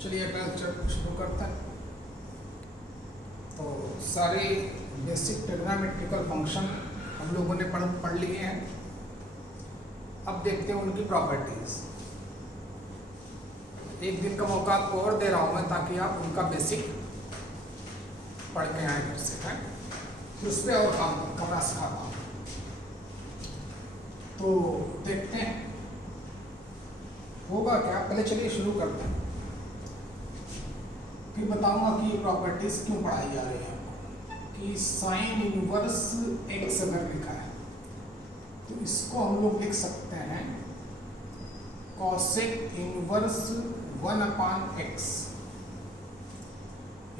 चलिए लेक्चर शुरू करते हैं। तो सारे बेसिक ट्रिग्नोमेट्रिकल फंक्शन हम लोगों ने पढ़ लिए हैं। अब देखते हैं उनकी प्रॉपर्टीज। एक दिन का मौका आपको और दे रहा हूँ मैं, ताकि आप उनका बेसिक पढ़ के आए घर से, है फिर उस पर और काम करना सिखाता हूँ। तो देखते हैं होगा क्या। पहले चलिए शुरू करते हैं, फिर बताऊंगा कि ये प्रॉपर्टीज क्यों पढ़ाई जा रही है। कि साइन इनवर्स एक्स अगर लिखा है तो इसको हम लोग लिख सकते हैं कॉसेक इनवर्स 1/x।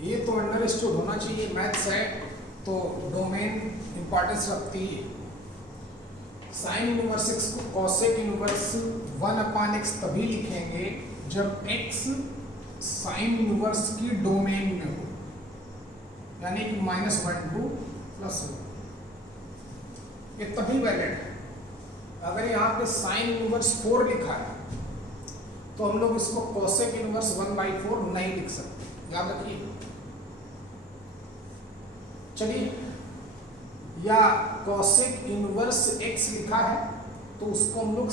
ये तो अंडरस्टूड होना चाहिए, मैथ्स है तो डोमेन इंपॉर्टेंस रखती है। साइन इनवर्स एक्स को कॉसेक इनवर्स 1/x तभी लिखेंगे जब x साइन इनवर्स की डोमेन में हो, यानी कि -1 to +1। ये तभी वैलिड है। अगर यहाँ पे साइन इनवर्स 4 लिखा है तो हम लोग इसको कॉसेक इनवर्स 1/4 नहीं लिख सकते, याद रखिए। चलिए, या कॉसेक इनवर्स x लिखा है तो उसको हम लोग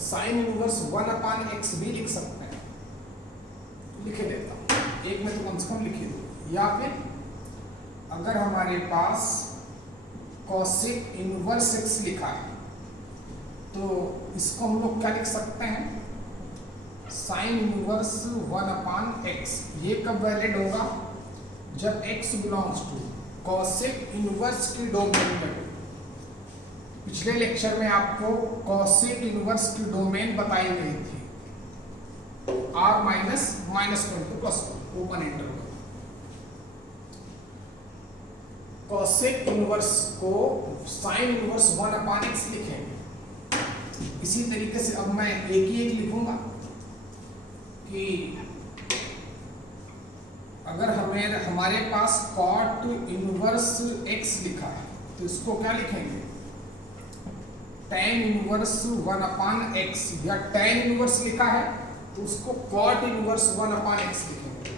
साइन इनवर्स 1/x भी लिख सकते हैं। लिखे देता हूँ, एक में तो कम से कम लिखी दो। या फिर अगर हमारे पास कॉसेक इनवर्स x लिखा है तो इसको हम लोग क्या लिख सकते हैं, साइन इनवर्स 1/x। ये कब वैलिड होगा, जब x belongs to cosec inverse की डोमेन में। पिछले लेक्चर में आपको कॉसेक इनवर्स की डोमेन बताई गई थी, r -(-1 to +1) open interval. Cosec inverse को साइन इनवर्स 1/x लिखेंगे। इसी तरीके से अब मैं एक ही एक लिखूंगा कि अगर हमारे पास कॉट इनवर्स x लिखा है तो इसको क्या लिखेंगे, tan इनवर्स 1/x। या tan इनवर्स लिखा है तो उसको कॉट इनवर्स 1/x लिखेंगे।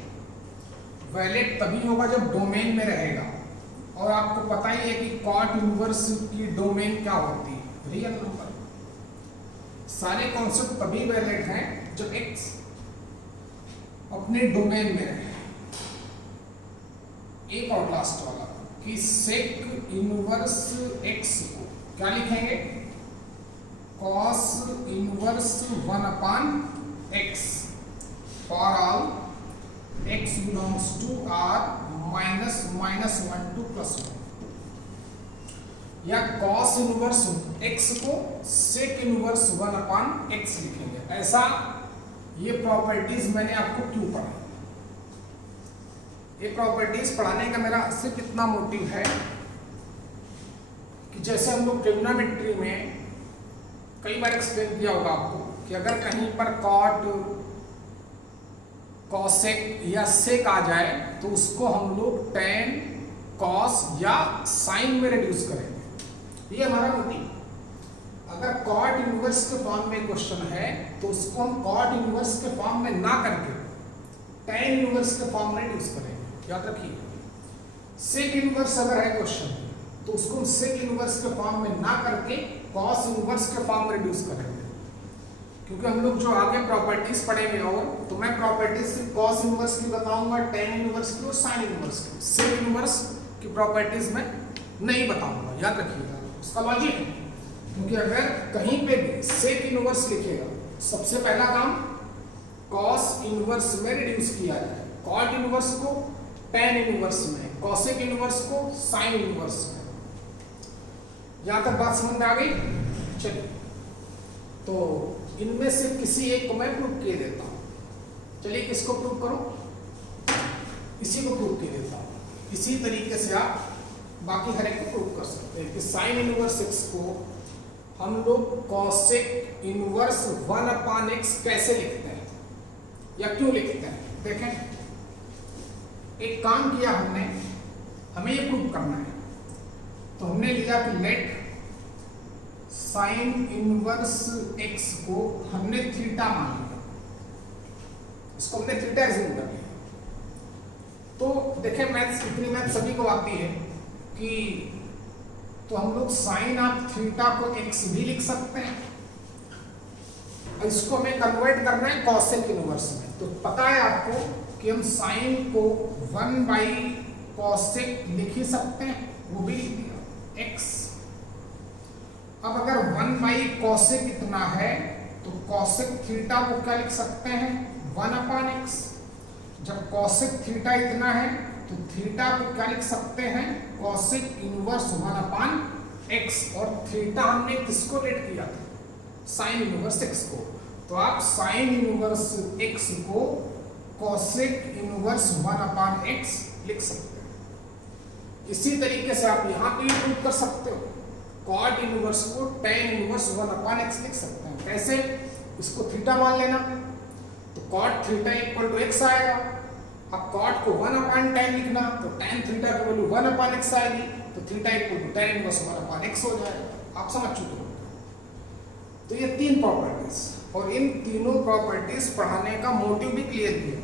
वैलिड तभी होगा जब डोमेन में रहेगा, और आपको पता ही है कि कॉट इनवर्स की डोमेन क्या होती है, रियल नंबर। सारे कॉन्सेप्ट तभी वैलिड हैं जब x अपने डोमेन में रहे। एक और लास्ट वाला कि सेक इनवर्स x को क्या लिखेंगे, cos inverse 1/x for all x belongs to r -(-1 to +1। या कॉस इनवर्स x को सेक इनवर्स 1/x लिखेंगे। ऐसा ये प्रॉपर्टीज मैंने आपको क्यों पढ़ाई। ये प्रॉपर्टीज पढ़ाने का मेरा सिर्फ इतना मोटिव है कि जैसे हम लोग ट्रिग्नोमेट्री में कई बार एक्सप्लेन किया होगा आपको कि अगर कहीं पर कॉट, कॉसेक या सेक आ जाए तो उसको हम लोग टेन, कॉस या साइन में रिड्यूस करेंगे। ये हमारा मोटिव। अगर कॉट इनवर्स के फॉर्म में क्वेश्चन है तो उसको हम कॉट इनवर्स के फॉर्म में ना करके टेन इनवर्स के फॉर्म में रिड्यूस करेंगे, याद रखिए। सेक इनवर्स अगर है क्वेश्चन तो उसको हम सेक इनवर्स के फॉर्म में ना करके कॉस इनवर्स के फॉर्म में रिड्यूस करेंगे, क्योंकि हम लोग जो आगे प्रॉपर्टीज पढ़ेंगे और तो मैं प्रॉपर्टीज सिर्फ कॉस इनवर्स की बताऊंगा, टेन इनवर्स की और साइन इनवर्स की। सेक इनवर्स की प्रॉपर्टीज में नहीं बताऊंगा, याद रखिएगा। उसका लॉजिक है, क्योंकि अगर कहीं पे भी सेक इनवर्स लिखेगा सबसे पहला काम कॉस इनवर्स में रिड्यूस किया जाए, कॉट इनवर्स को टेन इनवर्स में, कॉसेक इनवर्स को साइन इनवर्स में। यहां तक बात समझ में आ गई। चलिए, तो इनमें से किसी एक को मैं प्रूव किए देता हूं। चलिए, किसको प्रूव करूं, इसी को प्रूव किए देता हूं। इसी तरीके से आप बाकी हर एक को प्रूव कर सकते हैं कि साइन इनवर्स x को हम लोग कॉसेक इनवर्स 1/x कैसे लिखते हैं या क्यों लिखते हैं। देखें, एक काम किया हमने, हमें ये प्रूव करना है, तो हमने लिया कि लेट साइन इनवर्स x को हमने थीटा मान लिया। इसको हमने थीटा एज्यूम कर लिया। तो देखें मैथ्स, इतनी मैथ सभी को आती है कि तो हम लोग साइन ऑफ थीटा को एक्स भी लिख सकते हैं, इसको हमें कन्वर्ट करना है कॉसेक इनवर्स में। तो पता है आपको कि हम साइन को 1/कॉसेक लिख ही सकते हैं, वो भी लिख दिया x। अब अगर 1/कॉसेक इतना है तो कॉसेक थीटा को क्या लिख सकते हैं 1/x। जब कॉसेक थीटा इतना है तो थीटा को क्या लिख सकते हैं कॉसेक इनवर्स 1/x। और थीटा हमने किसको लेट किया था साइन इनवर्स x को। तो आप साइन इनवर्स x को कॉसेक इनवर्स 1/x लिख सकते हैं। इसी तरीके से आप यहाँ पे भी प्रूव कर सकते हो, कॉट इनवर्स को tan इनवर्स 1/x लिख सकते हैं। कैसे, इसको थीटा मान लेना, तो cot theta equal to x आएगा। अब कॉट को 1/tan लिखना, तो tan थीटा की वैल्यू 1/x आएगी, तो theta equal to tan inverse 1/x हो जाएगा। आप समझ चुके हो। तो ये तीन प्रॉपर्टीज, और इन तीनों प्रॉपर्टीज पढ़ाने का मोटिव भी क्लियर किया।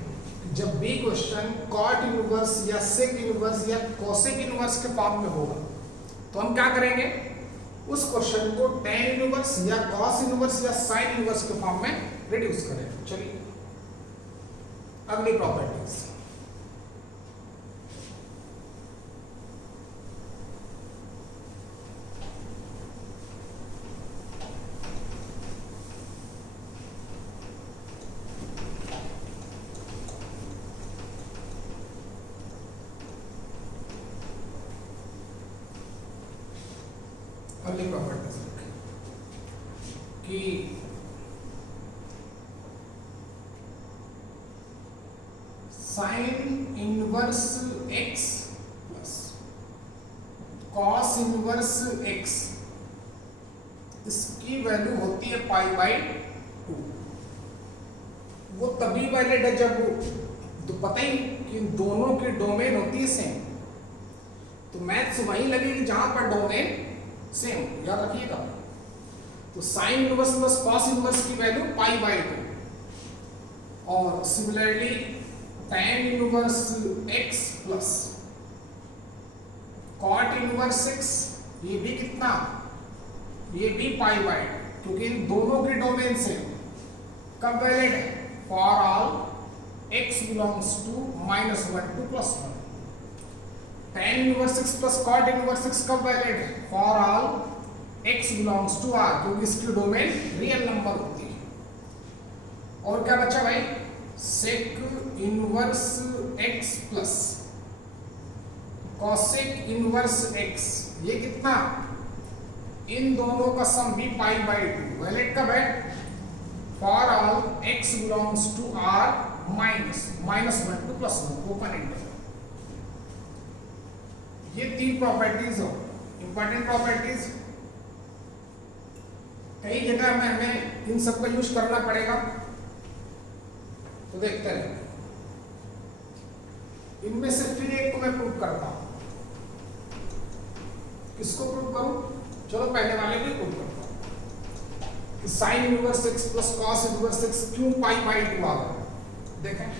जब भी क्वेश्चन कॉट इनवर्स या सेक इनवर्स या कोसेक इनवर्स के फॉर्म में होगा तो हम क्या करेंगे, उस क्वेश्चन को tan इनवर्स या कॉस इनवर्स या साइन इनवर्स के फॉर्म में रिड्यूस करेंगे। चलिए अगली प्रॉपर्टीज। अगली प्रॉपर्टीज कि sign inverse x plus cos inverse x, इसकी वैल्यू होती है π/2। वो तभी वैलिड है जब, तो पता ही कि दोनों की डोमेन होती है सेम, तो मैथ्स वहीं लगेगी जहां पर डोमेन सेम, याद रखिएगा। तो sine inverse plus cos inverse की वैल्यू π/2, और similarly tan inverse x plus cot inverse x, ये भी कितना, ये भी π/2, क्योंकि इन दोनों की डोमेन सेम। कब वैलिड है, for all x belongs to -1 to +1। tan inverse x plus cot inverse x कब वैलिड है, for all x belongs to r, क्योंकि इसकी डोमेन रियल नंबर होती है। और क्या बचा भाई, sec inverse x plus cosec inverse x, ये कितना, इन दोनों का सम भी π/2। वैलिड कब है, for all x belongs to r -1 to +1, open interval. ये तीन प्रॉपर्टीज हो इंपॉर्टेंट प्रॉपर्टीज। कई जगह में हमें इन सब का यूज करना पड़ेगा, तो देखते हैं। इनमें से फिर एक को मैं प्रूव करता हूं। किसको प्रूव करूं, चलो पहले वाले को प्रूव करता हूं कि sign inverse x plus cos inverse x क्यों π/2 आ गया, देखें।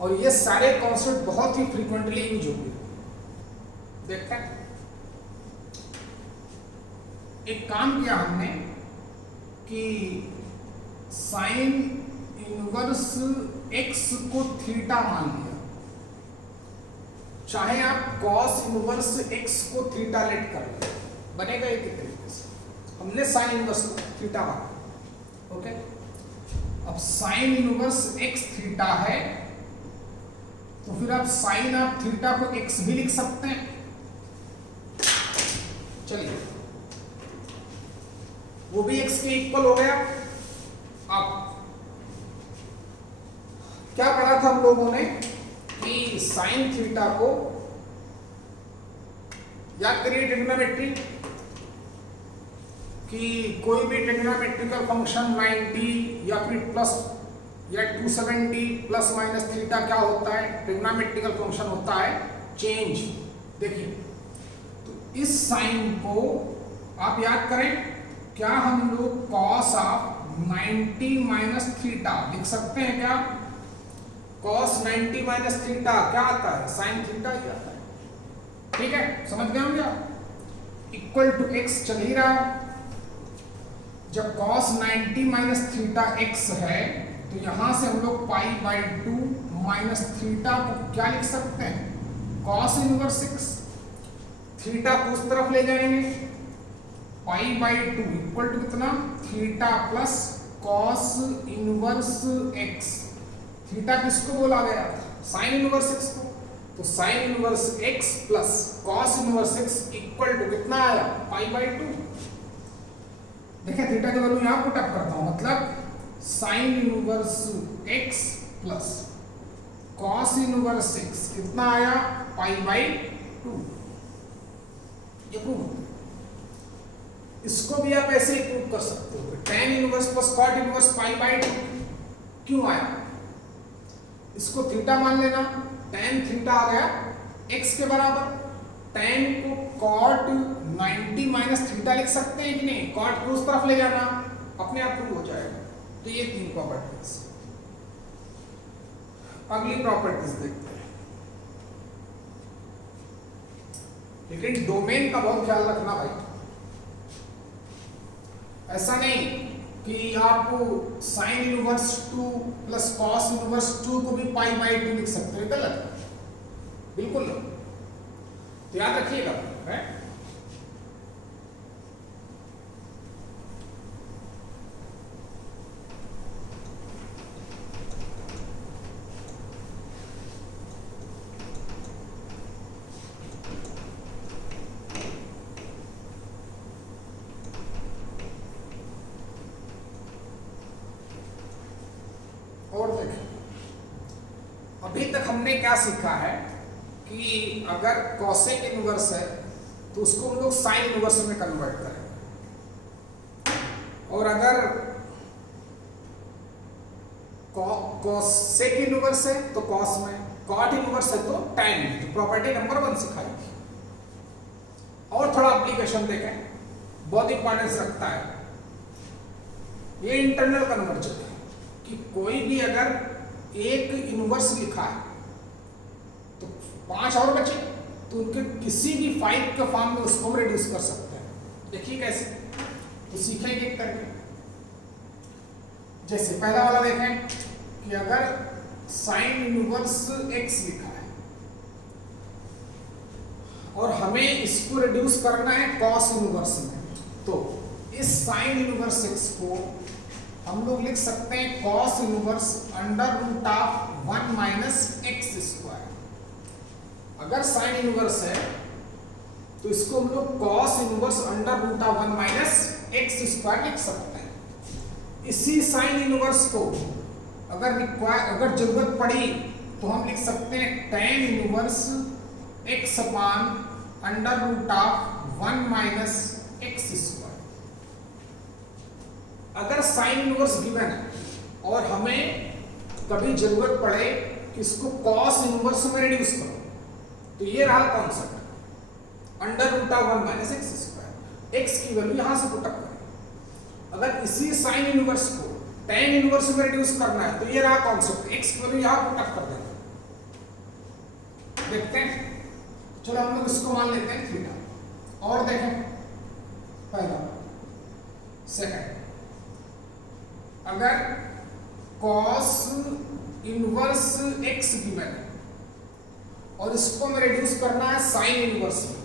और ये सारे कॉन्सेप्ट बहुत ही फ्रीक्वेंटली यूज होंगे, देखते हैं। एक काम किया हमने कि साइन इनवर्स x को थीटा मान लिया, चाहे आप कॉस इनवर्स x को थीटा लेट कर लो, बनेगा एक ही तरीके से। हमने साइन इनवर्स को थीटा माना, ओके। अब साइन इनवर्स x थीटा है, तो फिर आप साइन ऑफ थीटा को x भी लिख सकते हैं। चलिए, वो भी x के इक्वल हो गया। अब क्या पढ़ा था हम लोगों ने कि साइन थीटा को, याद करिए ट्रिग्नोमेट्री, कि कोई भी ट्रिग्नोमेट्रिकल फंक्शन 90 या फिर प्लस या 270 प्लस माइनस थीटा क्या होता है, ट्रिग्नोमेट्रिकल फंक्शन होता है चेंज। देखिए, तो इस साइन को आप याद करें, क्या हम लोग कॉस ऑफ 90 माइनस थीटा लिख सकते हैं क्या? cos 90 माइनस थीटा क्या आता है? sin थीटा ही आता है। ठीक है, समझ गए होंगे आप? इक्वल टू x चल ही रहा है। जब cos 90 माइनस थीटा x है तो यहां से हम लोग पाई बाई 2 माइनस थीटा को क्या लिख सकते हैं? cos inverse x। थीटा को उस तरफ ले जाएंगे, पाई बाई 2 इक्वल टू कितना? Theta plus cos inverse x। Theta किसको बोला गया था? साइन इनवर्स x को। तो sine inverse x plus cos inverse x equal to कितना आया? Pi by 2। देखिए थीटा की वैल्यू यहां पुट अप करता हूं, मतलब sign inverse x plus cos inverse x कितना आया? Pi by 2। ये प्रूव होता है। इसको भी आप ऐसे ही प्रूव कर सकते हो। tan inverse plus cot inverse pi by 2 क्यों आया? इसको थीटा मान लेना, tan थीटा आ गया x के बराबर। tan को cot 90 माइनस थीटा लिख सकते हैं कि नहीं? cot को उस तरफ ले जाना, अपने आप प्रूव हो जाएगा। तो ये 3 प्रॉपर्टीज। अगली प्रॉपर्टीज देखते हैं, लेकिन डोमेन का बहुत ख्याल रखना भाई। ऐसा नहीं कि आप sine inverse 2 plus cos inverse 2 को भी पाई बाई 2 लिख सकते हो, गलत, बिल्कुल। तो याद रखिएगा, राइट? और देखें, अभी तक हमने क्या सीखा है कि अगर कॉसेक इनवर्स है तो उसको हम लोग साइन इनवर्स में कन्वर्ट करें, और अगर कॉसेक इनवर्स है तो कॉस में, कॉट इनवर्स है तो टैन में। तो प्रॉपर्टी नंबर 1 सिखाई थी। और थोड़ा एप्लीकेशन देखें, बहुत इंपॉर्टेंस रखता है ये इंटरनल कन्वर्जन है कि कोई भी अगर एक इनवर्स लिखा है तो 5 और बचे, तो उनके किसी भी 5 के फॉर्म में उसको हम रिड्यूस कर सकते हैं। देखिए कैसे, तो सीखेंगे एक करके। जैसे पहला वाला देखें कि अगर साइन इनवर्स x लिखा है और हमें इसको रिड्यूस करना है कॉस इनवर्स में, तो इस साइन इनवर्स x को हम लोग लिख सकते हैं cos inverse under root of 1 minus x square. अगर साइन इनवर्स है तो इसको हम लोग cos inverse under root of 1 minus x square लिख सकते हैं। इसी साइन इनवर्स को अगर जरूरत पड़ी तो हम लिख सकते हैं tan inverse x upon under root of 1 minus x square. अगर साइन इनवर्स गिवन है और हमें कभी जरूरत पड़े कि इसको कॉस इनवर्स में रिड्यूस करो, तो ये रहा concept under root of 1 minus x square. X की वैल्यू यहां से पुट अप करें। अगर इसी साइन इनवर्स को tan इनवर्स में रिड्यूस करना है तो ये रहा कॉन्सेप्ट, एक्स की वैल्यू यहां पुट अप कर देंगे। देखते हैं, चलो हम लोग इसको मान लेते हैं थीटा। और देखें पहला, सेकंड, अगर cos इनवर्स x गिवन है और इसको हमें रिड्यूस करना है साइन इनवर्स में,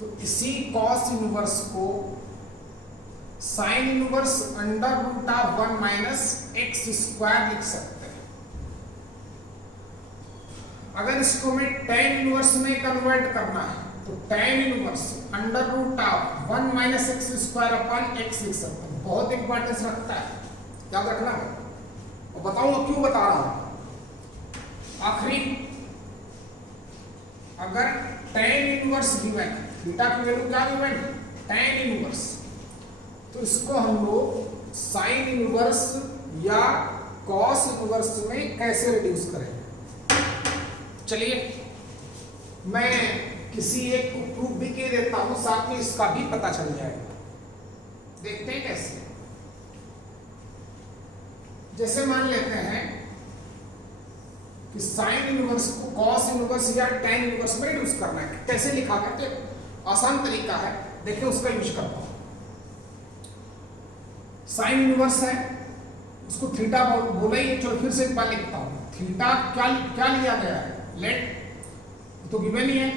तो इसी cos इनवर्स को sine inverse under root of 1 minus x square लिख सकते हैं। अगर इसको मैं tan इनवर्स में कन्वर्ट करना है तो tan inverse under root of 1 minus x square upon x लिख सकते हैं। बहुत इंपॉर्टेंस रखता है, याद रखना है। और बताऊंगा क्यों बता रहा हूं। आखिरी, अगर tan इनवर्स गिवन है, थीटा की वैल्यू क्या गिवन है? tan इनवर्स, तो इसको हम लोग साइन इनवर्स या कॉस इनवर्स में कैसे रिड्यूस करेंगे? चलिए मैं किसी एक को प्रूफ भी के देता हूं, साथ में इसका भी पता चल जाएगा। देखते हैं कैसे। जैसे मान लेते हैं कि साइन इनवर्स को कॉस इनवर्स या टेन इनवर्स में रिड्यूस करना है। कैसे लिखा गया तो आसान तरीका है, देखिए उसका यूज करता हूं। साइन इनवर्स है, उसको थीटा बोला ही, चलो फिर से एक बार लिखता हूं। थीटा क्या क्या लिया गया है, लेट तो गिवन ही है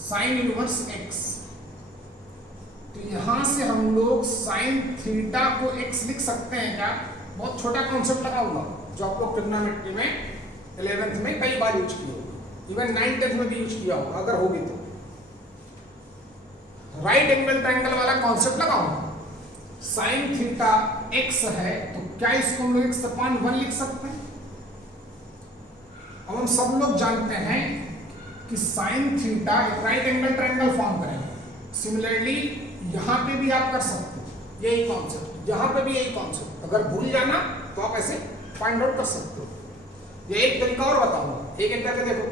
साइन इनवर्स एक्स, तो यहां से हम लोग साइन थीटा को एक्स लिख सकते हैं क्या? बहुत छोटा कॉन्सेप्ट लगाऊंगा जो आप लोग ट्रिग्नोमेट्री में 11th में कई बार यूज किया होगा, इवन 9th में भी यूज किया होगा अगर होगी तो। राइट एंगल ट्रायंगल वाला कॉन्सेप्ट लगाऊंगा। साइन थीटा एक्स है तो क्या इसको हम लोग एक्स अपान 1 लिख सकते हैं? अब हम सब लोग जानते हैं कि साइन थीटा एक राइट एंगल ट्रायंगल फॉर्म करेगा। सिमिलरली यहां पे भी आप कर सकते हो यही कॉन्सेप्ट, यहां पे भी यही कॉन्सेप्ट। अगर भूल जाना तो आप ऐसे फाइंड आउट कर सकते हो। ये एक तरीका और बताऊंगा, एक एक करके देखो।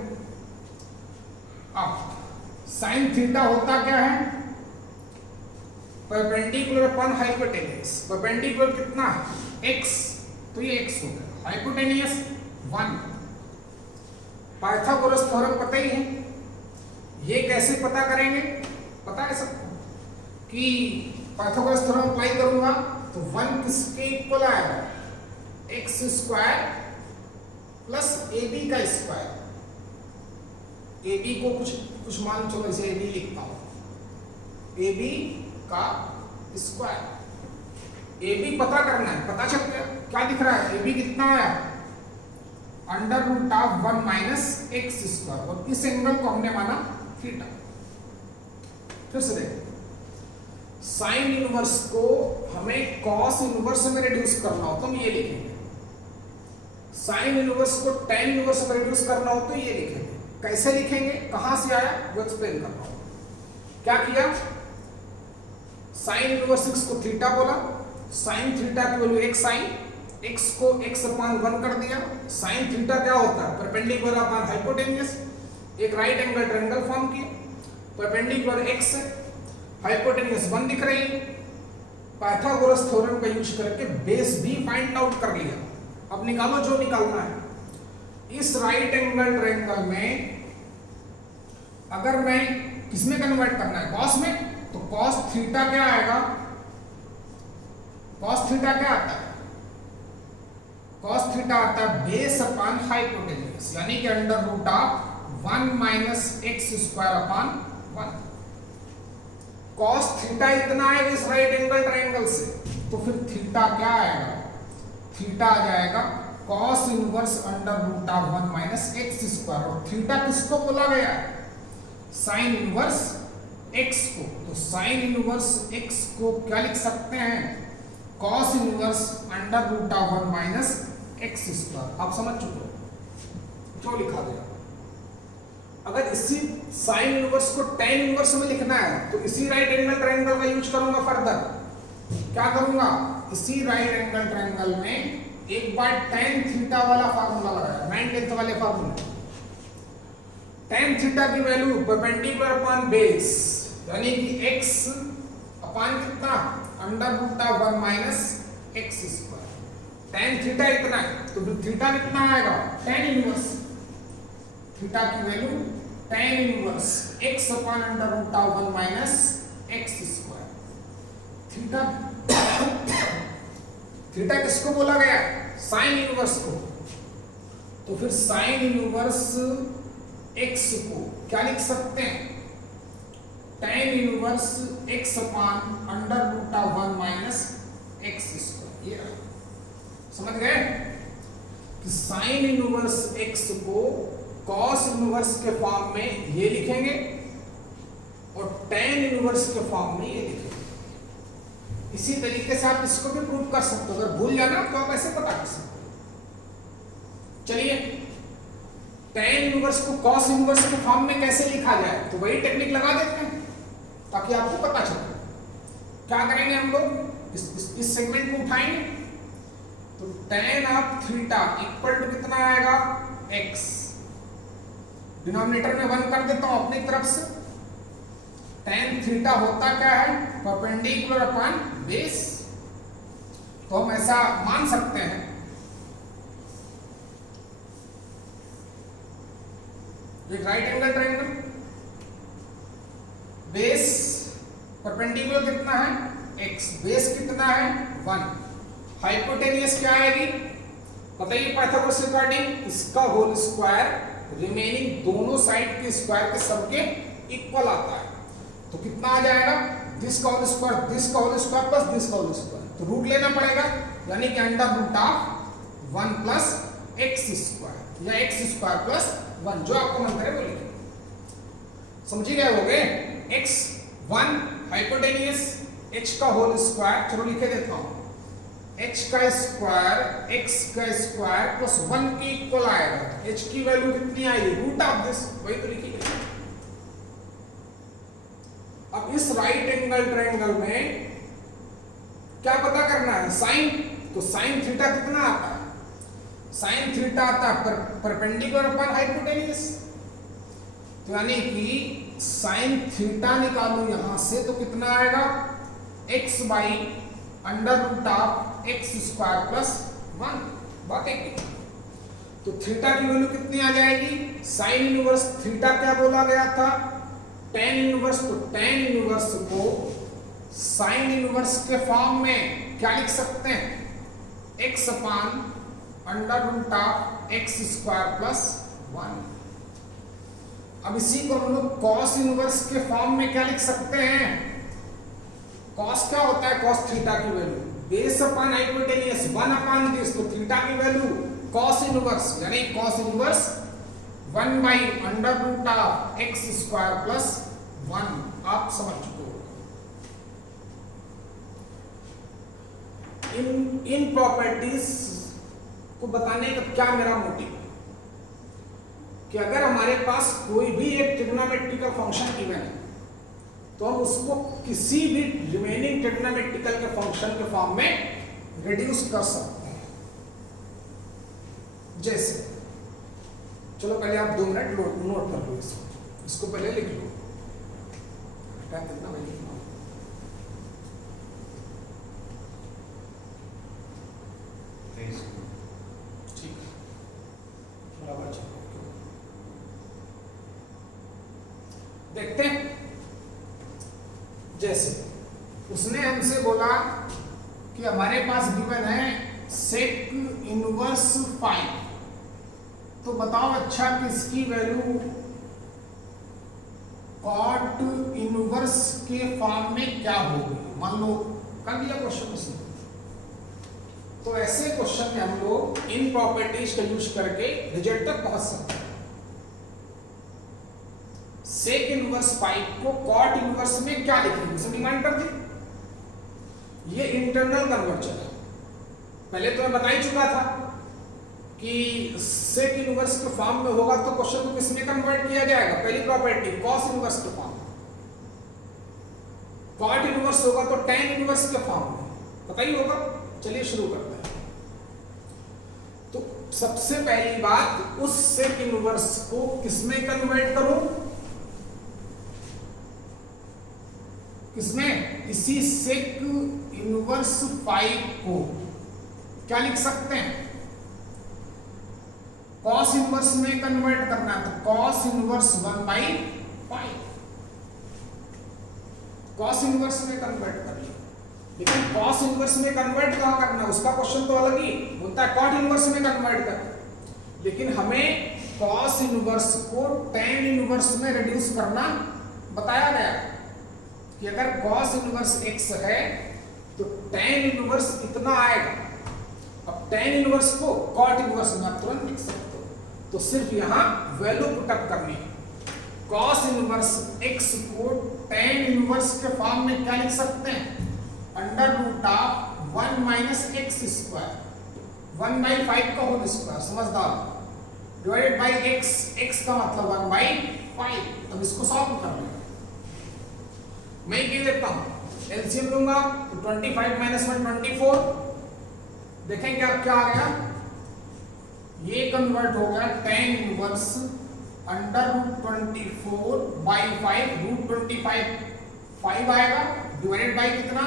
अब साइन थीटा होता क्या है? Perpendicular upon hypotenuse. परपेंडिकुलर कितना है? x, तो ये x हो गया। हाइपोटेनियस 1। पाइथागोरस थ्योरम पता ही है, ये कैसे पता करेंगे? पता है सबको कि पाइथागोरस थ्योरम अप्लाई करूंगा तो 1 किसके इक्वल आएगा? एक्स स्क्वायर प्लस AB का स्क्वायर। AB को कुछ मान चलो इसे AB लिखता हूं, AB का स्क्वायर। AB पता करना है, पता चल गया क्या दिख रहा है? AB कितना आया? √1 माइनस एक्स स्क्वायर, और इस एंगल को हमने माना थीटा। फिर से देखो, साइन इनवर्स को हमें कॉस इनवर्स में रिड्यूस करना हो तो हम ये लिखेंगे, साइन इनवर्स को टेन इनवर्स में रिड्यूस करना हो तो ये लिखेंगे। कैसे लिखेंगे, कहां से आया वो एक्सप्लेन कर रहा हूं। क्या किया? साइन इनवर्स x को थीटा बोला, साइन थीटा की वैल्यू x साइन, x को x अपान 1 कर दिया। साइन थीटा क्या होता है? Perpendicular upon hypotenuse. एक राइट एंगल ट्रायंगल फॉर्म किए, परपेंडिकुलर x है, हाइपोटेनियस 1 दिख रही है। पाइथागोरस थ्योरम का यूज करके बेस भी फाइंड आउट कर लिया। अब निकालो जो निकालना है। इस राइट एंगल ट्रायंगल में अगर मैं किसमें कन्वर्ट करना है? कॉस में, तो कॉस थीटा क्या आएगा? कॉस थीटा क्या आता है? कॉस थीटा आता है बेस अपॉन हाइपोटेन्यूज, यानी कि √1 minus x square upon 1। Cos theta इतना आएगा इस राइट एंगल ट्रायंगल से, तो फिर थीटा क्या आएगा? थीटा आ जाएगा cos inverse √1 minus x square. और थीटा किसको बोला गया है? साइन इनवर्स x को। तो साइन इनवर्स x को क्या लिख सकते हैं? Cos inverse √1 minus x square. आप समझ चुके हो जो लिखा गया। अगर इसी साइन इनवर्स को टेन इनवर्स में लिखना है तो इसी राइट एंगल ट्रायंगल का यूज करूंगा। फर्दर क्या करूंगा? इसी राइट एंगल ट्रायंगल में एक बार टेन थीटा वाला फार्मूला लगाया, 9th वाले फार्मूला। टेन थीटा की वैल्यू परपेंडिकुलर अपॉन बेस, यानी कि x अपान कितना? √1 minus x square. Tan theta इतना है तो फिर थीटा कितना आएगा? Tan inverse. थीटा की वैल्यू टेन इनवर्स x अपान √1 minus x square. Theta theta किसको बोला गया? साइन इनवर्स को। तो फिर साइन इनवर्स x को क्या लिख सकते हैं? टेन इनवर्स x अपान √1 माइनस एक्स स्क्वायर। ये समझ गए कि साइन इनवर्स x को कॉस इनवर्स के फॉर्म में ये लिखेंगे और टेन इनवर्स के फॉर्म में ये लिखेंगे। इसी तरीके से आप इसको भी प्रूव कर सकते हो। अगर भूल जाना तो आप ऐसे पता कर सकते हो। चलिए, टेन इनवर्स को कॉस इनवर्स के फॉर्म में कैसे लिखा जाए, तो वही टेक्निक लगा देते हैं ताकि आपको पता चले। क्या करेंगे हम लोग? इस सेगमेंट को उठाएंगे तो tan of theta equal to कितना आएगा? x। डिनोमिनेटर में 1 कर देता हूं अपनी तरफ से। टेन थीटा होता क्या है? Perpendicular upon base. तो हम ऐसा मान सकते हैं एक right angle triangle, base perpendicular कितना है x, बेस कितना है 1, हाइपोटेनियस क्या आएगी बताइए पाइथागोरस के अकॉर्डिंग, इसका होल स्क्वायर रिमेनिंग दोनों साइड के स्क्वायर के सब के इक्वल आता है, तो कितना आ जाएगा दिस का होल स्क्वायर, दिस का होल स्क्वायर प्लस दिस का होल स्क्वायर, तो रूट लेना पड़ेगा, यानी कि under root of 1 plus x square या एक्स स्क्वायर प्लस 1, जो आपको मन करे वो लिखिए। समझी गए होगे, x 1 हाइपोटेनियस, h का होल स्क्वायर, चलो लिखे देता हूं, h का स्क्वायर x का स्क्वायर प्लस 1 के इक्वल आएगा, h की वैल्यू कितनी आएगी रूट ऑफ दिस, वही तो लिखी गई। अब इस राइट एंगल ट्रायंगल में क्या पता करना है साइन, तो साइन थीटा कितना आता है, साइन थीटा आता है परपेंडिकुलर पर हाइपोटेनियस, तो यानी कि साइन थीटा निकालो यहां से तो कितना आएगा x by under root of x square plus 1, बात एक, तो थीटा की वैल्यू कितनी आ जाएगी, साइन इनवर्स थीटा क्या बोला गया था टेन इनवर्स, तो टेन इनवर्स को साइन इनवर्स के फॉर्म में क्या लिख सकते हैं x upon under root of x square plus 1। अब इसी को हम लोग कॉस इनवर्स के फॉर्म में क्या लिख सकते हैं, कॉस क्या होता है, कॉस थीटा की value base upon hypotenuse 1 upon this, तो थीटा की वैल्यू कॉस इनवर्स यानी cos inverse 1 by under root of x square plus 1, आप समझ चुके हो। इन प्रॉपर्टीज को बताने का क्या मेरा मोटिव, कि अगर हमारे पास कोई भी एक ट्रिग्नोमेट्रिकल फंक्शन गिवन है तो हम उसको किसी भी रिमेनिंग ट्रिग्नोमेट्रिकल के फंक्शन के फॉर्म में रिड्यूस कर सकते हैं। जैसे चलो पहले आप 2 मिनट नोट कर लो, इसको पहले लिख लो, क्या कितना मैं लिखना ठीक है बराबर, चलो देखते हैं। जैसे उसने हमसे बोला कि हमारे पास गिवन है सेक इनवर्स 5, तो बताओ अच्छा कि इसकी वैल्यू कॉट इनवर्स के फॉर्म में क्या होगी, मान लो कर दिया क्वेश्चन उसने, तो ऐसे क्वेश्चन में हम लोग इन प्रॉपर्टीज का यूज करके रिजल्ट तक पहुंच सकते हैं। सेक इनवर्स 5 को कॉट इनवर्स में क्या लिखेंगे, इसे डिमांड कर दी, ये इंटरनल कन्वर्जन है, पहले तो मैं बता ही चुका था कि सेक इनवर्स के फॉर्म में होगा तो क्वेश्चन को किसमें कन्वर्ट किया जाएगा, पहली प्रॉपर्टी कॉस इनवर्स के फॉर्म में, कॉट इनवर्स होगा तो टेन इनवर्स के फॉर्म में, पता ही होगा। चलिए शुरू करते हैं। तो सबसे पहली बात उस सेक इनवर्स को किसमें कन्वर्ट करूं, किसमें, इसी सेक इनवर्स 5 को क्या लिख सकते हैं, कॉस इनवर्स में कन्वर्ट करना है, तो कॉस इनवर्स 1/5 कॉस इनवर्स में कन्वर्ट कर लिया। लेकिन कॉस इनवर्स में कन्वर्ट कहां करना, उसका क्वेश्चन तो अलग ही होता है, कॉट इनवर्स में कन्वर्ट कर, लेकिन हमें कॉस इनवर्स को टेन इनवर्स में रिड्यूस करना बताया गया कि अगर कॉस इनवर्स x है तो टेन इनवर्स कितना आएगा, अब टेन इनवर्स को कॉट इनवर्स में आप तुरंत लिख सकते हो, तो सिर्फ यहां वैल्यू पुटअप करनी है। कॉस इनवर्स x को टेन इनवर्स के फॉर्म में क्या लिख सकते हैं, under root of 1 minus x square 1/5 का होल स्क्वायर, समझदार, डिवाइडेड बाई x, x का मतलब 1/5। अब इसको सॉल्व कर लें, मैं क्या लेता हूं एलसीएम लूंगा, तो 25 माइनस 1 24, देखें क्या क्या आ गया, ये कन्वर्ट हो गया tan inverse under root 24/5, root 25 5 आएगा, डिवाइडेड बाई कितना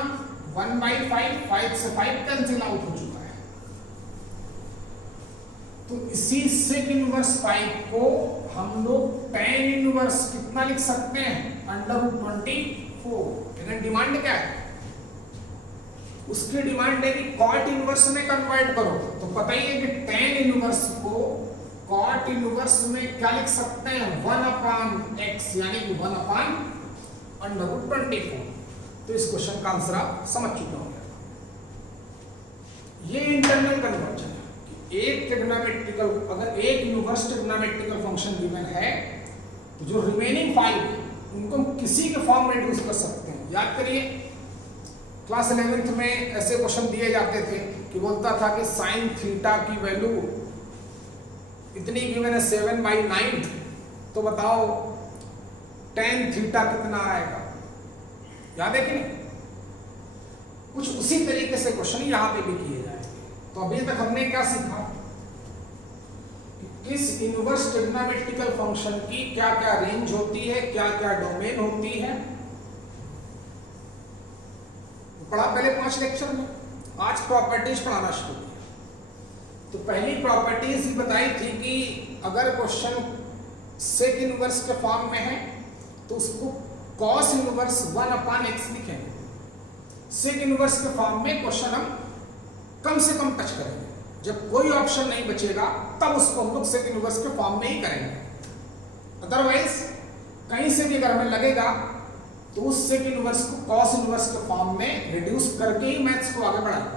1/5, 5 से 5 कैंसिल आउट हो चुका है। तो इसी सेक इनवर्स 5 को हम लोग tan इनवर्स कितना लिख सकते हैं, √24। लेकिन डिमांड क्या है, उसकी डिमांड है कि cot इनवर्स में कन्वर्ट करो। तो पता ही है कि tan इनवर्स को cot इनवर्स में क्या लिख सकते हैं, 1/x, यानी कि 1/√24। तो इस क्वेश्चन का आंसर आप समझ चुके होंगे। ये इंटरनल कन्वर्जन है कि एक ट्रिग्नोमेट्रिकल, अगर एक इनवर्स ट्रिग्नोमेट्रिकल फंक्शन गिवन है तो जो रिमेनिंग 5 उनको हम किसी के फॉर्म में रिड्यूस कर सकते हैं। याद करिए क्लास 11th में ऐसे क्वेश्चन दिए जाते थे कि बोलता था कि साइन थीटा की वैल्यू इतनी गिवन है 7/9, तो बताओ tan थीटा कितना आएगा। याद है कि नहीं? कुछ उसी तरीके से क्वेश्चन यहाँ पे भी किए जाएंगे। तो अभी तक हमने क्या सीखा कि किस इनवर्स ट्रिग्नोमेट्रिकल फंक्शन की क्या क्या रेंज होती है, क्या क्या डोमेन होती है। पढ़ा पहले 5 लेक्चर में, आज प्रॉपर्टीज पढ़ाना शुरू किया। तो पहली प्रॉपर्टीज ही बताई थी कि अगर क्वेश्चन सेक इनवर्स के फॉर्म में है तो उसको cos इनवर्स 1/x लिखेंगे। सेक इनवर्स के फॉर्म में क्वेश्चन हम कम से कम टच करेंगे, जब कोई ऑप्शन नहीं बचेगा तब उसको हम लोग सेक इनवर्स के फॉर्म में ही करेंगे। अदरवाइज कहीं से भी अगर हमें लगेगा तो उस सेक इनवर्स को cos इनवर्स के फॉर्म में रिड्यूस करके ही मैथ्स को आगे बढ़ाएंगे।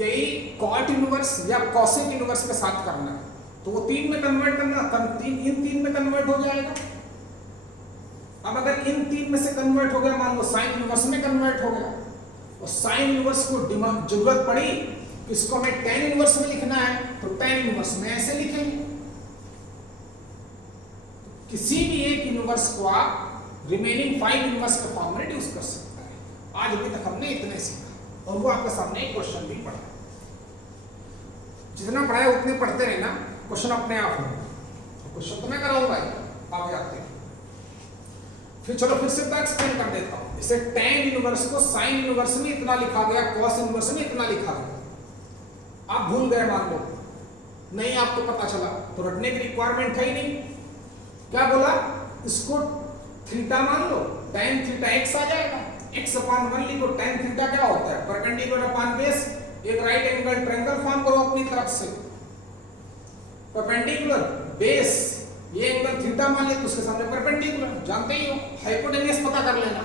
यही cot इनवर्स या cosec इनवर्स के साथ करना है, तो वो 3 में कन्वर्ट करना, इन 3 में कन्वर्ट हो जाएगा। अब अगर इन 3 में से कन्वर्ट हो गया, मान लो साइन इनवर्स में कन्वर्ट हो गया, और साइन इनवर्स को जरूरत पड़ी इसको हमें tan इनवर्स में लिखना है, तो tan इनवर्स में ऐसे लिखेंगे। किसी भी एक इनवर्स को आप रिमेनिंग 5 इनवर्स के फॉर्म में रिड्यूस कर सकते हैं। आज अभी तक हमने इतने सीखा और वो आपके सामने एक क्वेश्चन भी पढ़ा। जितना पढ़ाया उतने पढ़ते रहना, क्वेश्चन अपने आप होंगे। क्वेश्चन तो मैं कराऊंगा आप आते हैं। फिर चलो फिर से मैं एक्सप्लेन कर देता हूं। इसे tan इनवर्स को sin इनवर्स में इतना लिखा गया, cos इनवर्स में इतना लिखा गया। आप भूल गए, मान लो नहीं आपको पता चला तो रटने की रिक्वायरमेंट है ही नहीं। क्या बोला, इसको थीटा मान लो, tan थीटा x आ जाएगा, x/1 लिखो। tan थीटा क्या होता है, परपेंडिकुलर अपॉन बेस। एक राइट एंगल ट्रायंगल फॉर्म करो अपनी तरफ से, परपेंडिकुलर बेस, ये एंगल थीटा मान ले तो उसके सामने परपेंडिकुलर, जानते ही हो। हाइपोटेन्यूज पता कर लेना,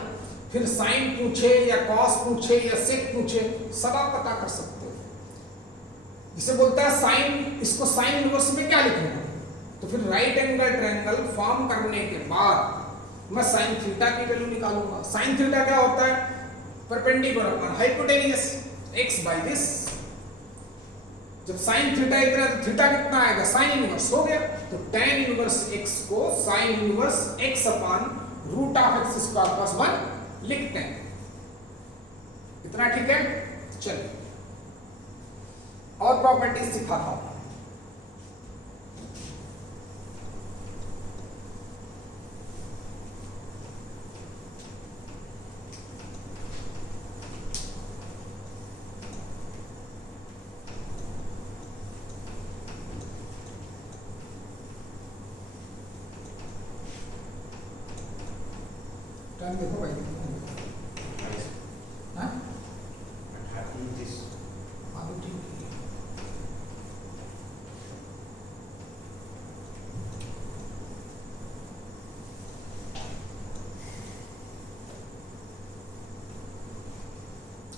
फिर साइन पूछे या कॉस पूछे या सेक पूछे, सब आप पता कर सकते हो। जिसे बोलता है साइन, इसको साइन इनवर्स में क्या लिखूंगा, तो फिर राइट एंगल ट्रायंगल फॉर्म करने के बाद मैं साइन थीटा की वैल्यू निकालूंगा। साइन थीटा क्या होता है, परपेंडिकुलर अपॉन हाइपोटेन्यूज x/this। जब साइन थीटा इतना तो थीटा कितना आएगा, साइन इनवर्स हो गया, तो tan इनवर्स x को साइन इनवर्स x/√x² + 1 लिखते हैं। इतना ठीक है। चलिए और प्रॉपर्टीज सिखाता हूं। टाइम देखो भाई, हाँ ठीक है।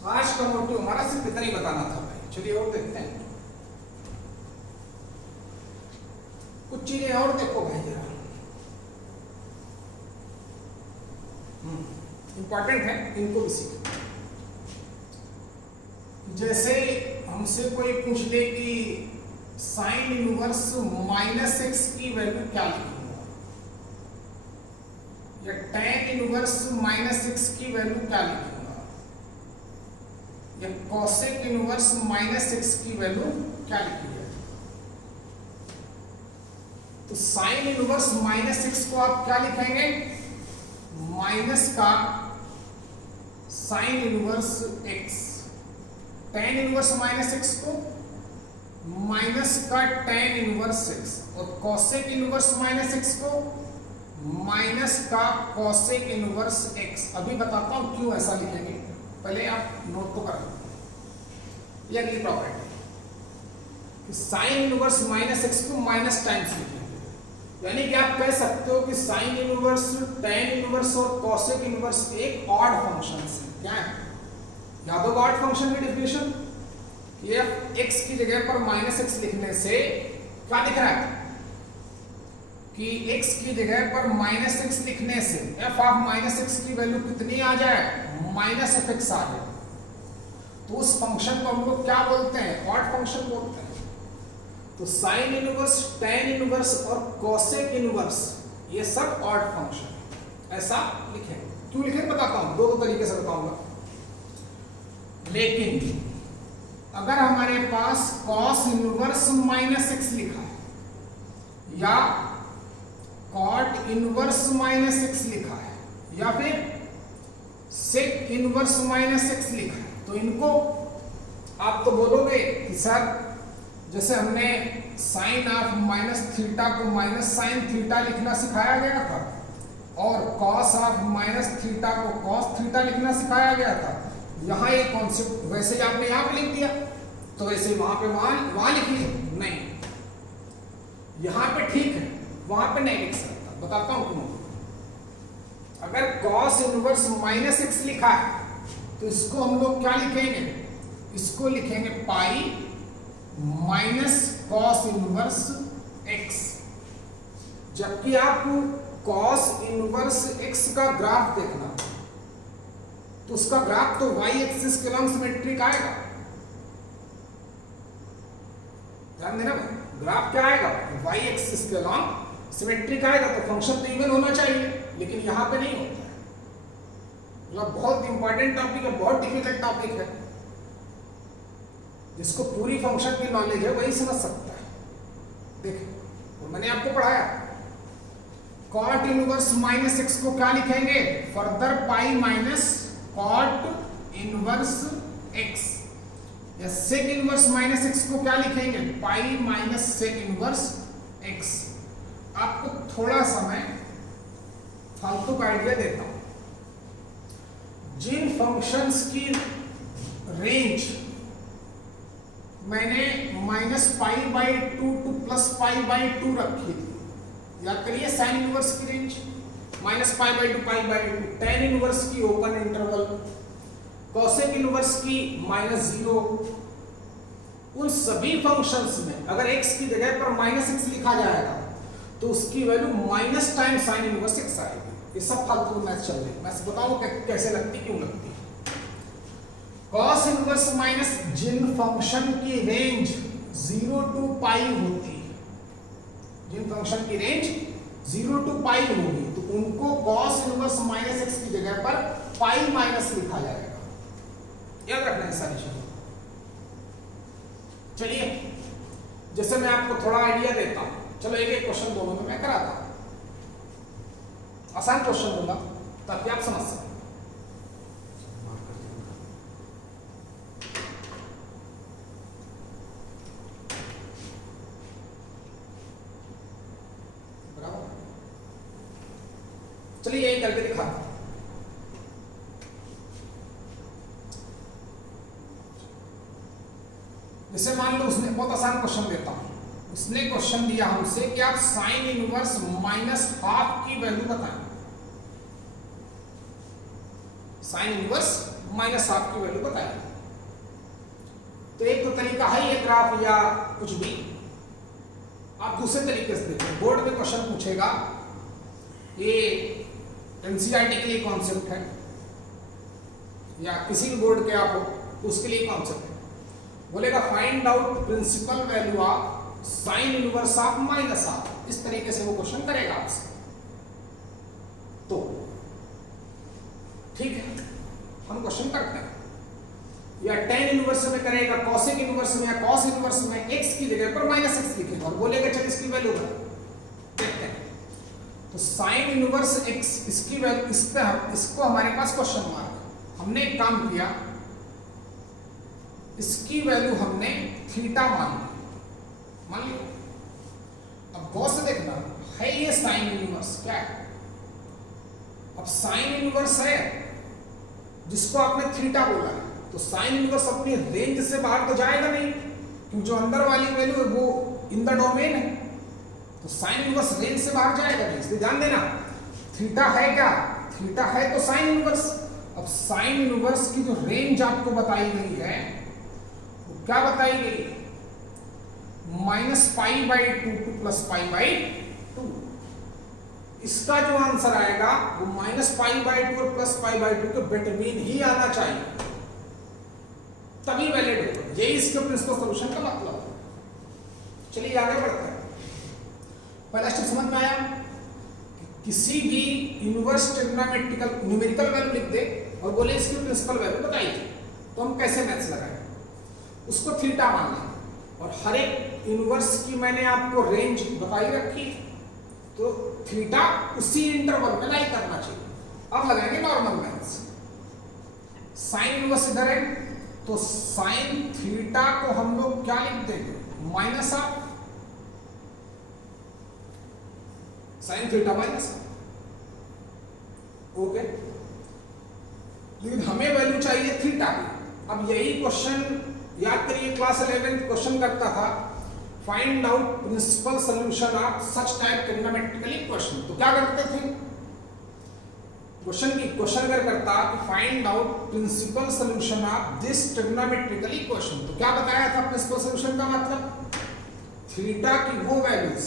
आज का मोटिव हमारा सिर्फ इतना ही बताना था भाई। चलिए और देखते हैं कुछ चीजें और देखो भाई जरा, इंपॉर्टेंट है, इनको भी सीखो। जैसे हमसे कोई पूछ ले कि साइन इनवर्स -x की वैल्यू क्या लिखूंगा, या tan इनवर्स -x की वैल्यू क्या लिखूंगा, या cosec इनवर्स -x की वैल्यू क्या लिखूंगा। तो साइन इनवर्स -x को आप क्या लिखेंगे, माइनस का sign inverse x। tan inverse -x को माइनस का टेन इनवर्स एक्स, और कॉसेक इनवर्स माइनस एक्स को माइनस का कॉसेक इनवर्स एक्स। अभी बताता हूं क्यों ऐसा लिखेंगे, पहले आप नोट तो कर लो। ये अगली प्रॉपर्टी कि साइन इनवर्स माइनस एक्स को माइनस टाइम्स लिखेंगे, यानी कि आप कह सकते हो कि साइन इनवर्स, टेन इनवर्स और कॉसेक इनवर्स एक ऑड फंक्शन है। क्या है? याद होगा ऑड फंक्शन की डेफिनेशन, ये एक्स की जगह पर माइनस एक्स लिखने से क्या दिख रहा है कि x की जगह पर माइनस एक्स लिखने से f ऑफ माइनस एक्स की वैल्यू कितनी आ जाए, माइनस एफ एक्स आ जाए। तो उस फंक्शन को हम लोग क्या बोलते हैं, ऑड फंक्शन बोलते हैं। तो साइन इनवर्स, टेन इनवर्स और कॉसेक इनवर्स ये सब ऑड फंक्शन, ऐसा लिखें। क्यों लिखें बताता हूं, दो तरीके से बताऊंगा। लेकिन अगर हमारे पास कॉस इनवर्स माइनस एक्स लिखा है या कॉट इनवर्स माइनस एक्स लिखा है या फिर सेक इनवर्स माइनस एक्स लिखा है, तो इनको आप तो बोलोगे कि सर जैसे हमने साइन ऑफ माइनस थीटा को माइनस साइन थीटा लिखना सिखाया गया था और कॉस ऑफ माइनस थीटा को कॉस थीटा लिखना सिखाया गया था, यहाँ ये कॉन्सेप्ट वैसे ही आपने यहाँ पे लिख दिया, तो वैसे वहां पे वहां लिखिए। नहीं, यहाँ पे ठीक है, वहां पे नहीं लिख सकता। बताता हूं क्यों। अगर cos इनवर्स माइनस एक्स लिखा है तो इसको हम लोग क्या लिखेंगे, इसको लिखेंगे pi minus cos inverse x. जबकि आप cos इनवर्स एक्स का ग्राफ देखना तो उसका ग्राफ तो y एक्सिस के लॉन्ग सिमेट्रिक आएगा। ध्यान देना भाई, ग्राफ क्या आएगा, y एक्सिस के लॉन्ग सिमेट्रिक आएगा, तो फंक्शन तो इवन होना चाहिए, लेकिन यहां पे नहीं होता है। मतलब बहुत इंपॉर्टेंट टॉपिक है, बहुत डिफिकल्ट टॉपिक है, जिसको पूरी फंक्शन की नॉलेज है वही समझ सकता है। देखिए, तो मैंने आपको पढ़ाया कॉट इनवर्स माइनस एक्स को क्या लिखेंगे, further pi minus cot inverse x, या सेक इनवर्स माइनस एक्स को क्या लिखेंगे, pi minus sec inverse x. आपको थोड़ा सा मैं फालतू का आइडिया देता हूं। जिन फंक्शंस की रेंज मैंने minus pi by two to plus pi by two रखी थी, याद करिए साइन इनवर्स की range minus pi by two pi by two, tan inverse की ओपन इंटरवल, कॉसेक इनवर्स की माइनस जीरो। उन सभी फंक्शंस में अगर x की जगह पर माइनस एक्स लिखा जाएगा तो उसकी value minus time sine inverse x आएगी। ये सब फालतू मैथ चल रही है, मैं बताऊं कैसे लगती, क्यों लगती है। कॉस इनवर्स माइनस, जिन फंक्शन की रेंज 0 टू पाई होती है, जिन फंक्शन की रेंज 0 टू पाई होगी तो उनको कॉस इनवर्स माइनस एक्स की जगह पर पाई माइनस लिखा जाएगा। याद रखना है सारी चीजें। चलिए, जैसे मैं आपको थोड़ा आइडिया देता हूं, चलो एक एक क्वेश्चन दोनों में मैं कराता हूं, आसान क्वेश्चन दूंगा ताकि आप समझ सकें। बराबर, चलिए यही करके दिखाता हूं। जैसे मान लो उसने बहुत आसान क्वेश्चन देता हूं, उसने क्वेश्चन दिया हमसे कि आप साइन इनवर्स माइनस हाफ की वैल्यू बताएं। साइन इनवर्स माइनस हाफ की वैल्यू बताएं। तो एक तो तरीका है ये ग्राफ या कुछ भी, आप दूसरे तरीके से देखिए। बोर्ड में क्वेश्चन पूछेगा, ये एनसीईआरटी के लिए कॉन्सेप्ट है या किसी भी बोर्ड के आप हो उसके लिए कॉन्सेप्ट है। बोलेगा find out principal value of sine inverse of minus half, इस तरीके से वो क्वेश्चन करेगा आपसे। तो ठीक है, हम क्वेश्चन करते हैं। या टेन इनवर्स में करेगा, कॉसेक इनवर्स में या कॉस इनवर्स में एक्स की जगह पर माइनस एक्स लिखेगा और बोलेगा चल इसकी वैल्यू देखते हैं। तो साइन इनवर्स एक्स, इसकी वैल्यू, इस पे इसको हमारे पास क्वेश्चन मार्क, हमने एक काम किया, इसकी वैल्यू हमने थीटा मान ली। मान लिया। अब गौर से देखना है ये साइन इनवर्स क्या है। अब साइन इनवर्स है जिसको आपने थीटा बोला है, तो साइन इनवर्स अपनी रेंज से बाहर तो जाएगा नहीं, क्योंकि जो अंदर वाली वैल्यू है वो इन द डोमेन है, तो साइन इनवर्स रेंज से बाहर जाएगा नहीं। इसलिए ध्यान देना थीटा है क्या, थीटा है तो साइन इनवर्स। अब साइन इनवर्स की जो रेंज आपको बताई गई है वो क्या बताई गई, -π/2 to +π/2। इसका जो आंसर आएगा वो -π/2 और +π/2 के बिटवीन ही आना चाहिए, तभी वैलिड होगा। यही इसके प्रिंसिपल सॉल्यूशन का मतलब है। चलिए आगे बढ़ते हैं। पहला स्टेप समझ में आया, किसी भी इनवर्स ट्रिग्नोमेट्रिकल न्यूमेरिकल वैल्यू लिख दे और बोले इसकी प्रिंसिपल वैल्यू बताइए, तो हम कैसे मैथ्स लगाएं, उसको थीटा मान लें, और हर एक इनवर्स की मैंने आपको रेंज बताई रखी, तो थीटा उसी इंटरवल में लाई करना चाहिए। अब लगाएंगे नॉर्मल मैथ्स। साइन इनवर्स इधर है, तो साइन थीटा को हम लोग क्या लिख देंगे, minus of sine theta minus, okay. लेकिन हमें वैल्यू चाहिए थीटा की। अब यही क्वेश्चन याद करिए, क्लास 11 क्वेश्चन करता था, find out principal solution of such type trigonometrical equation. तो क्या करते थे, क्वेश्चन अगर करता कि find out principal solution of this trigonometrical equation, तो क्या बताया था प्रिंसिपल सॉल्यूशन का मतलब, थीटा की वो वैल्यूज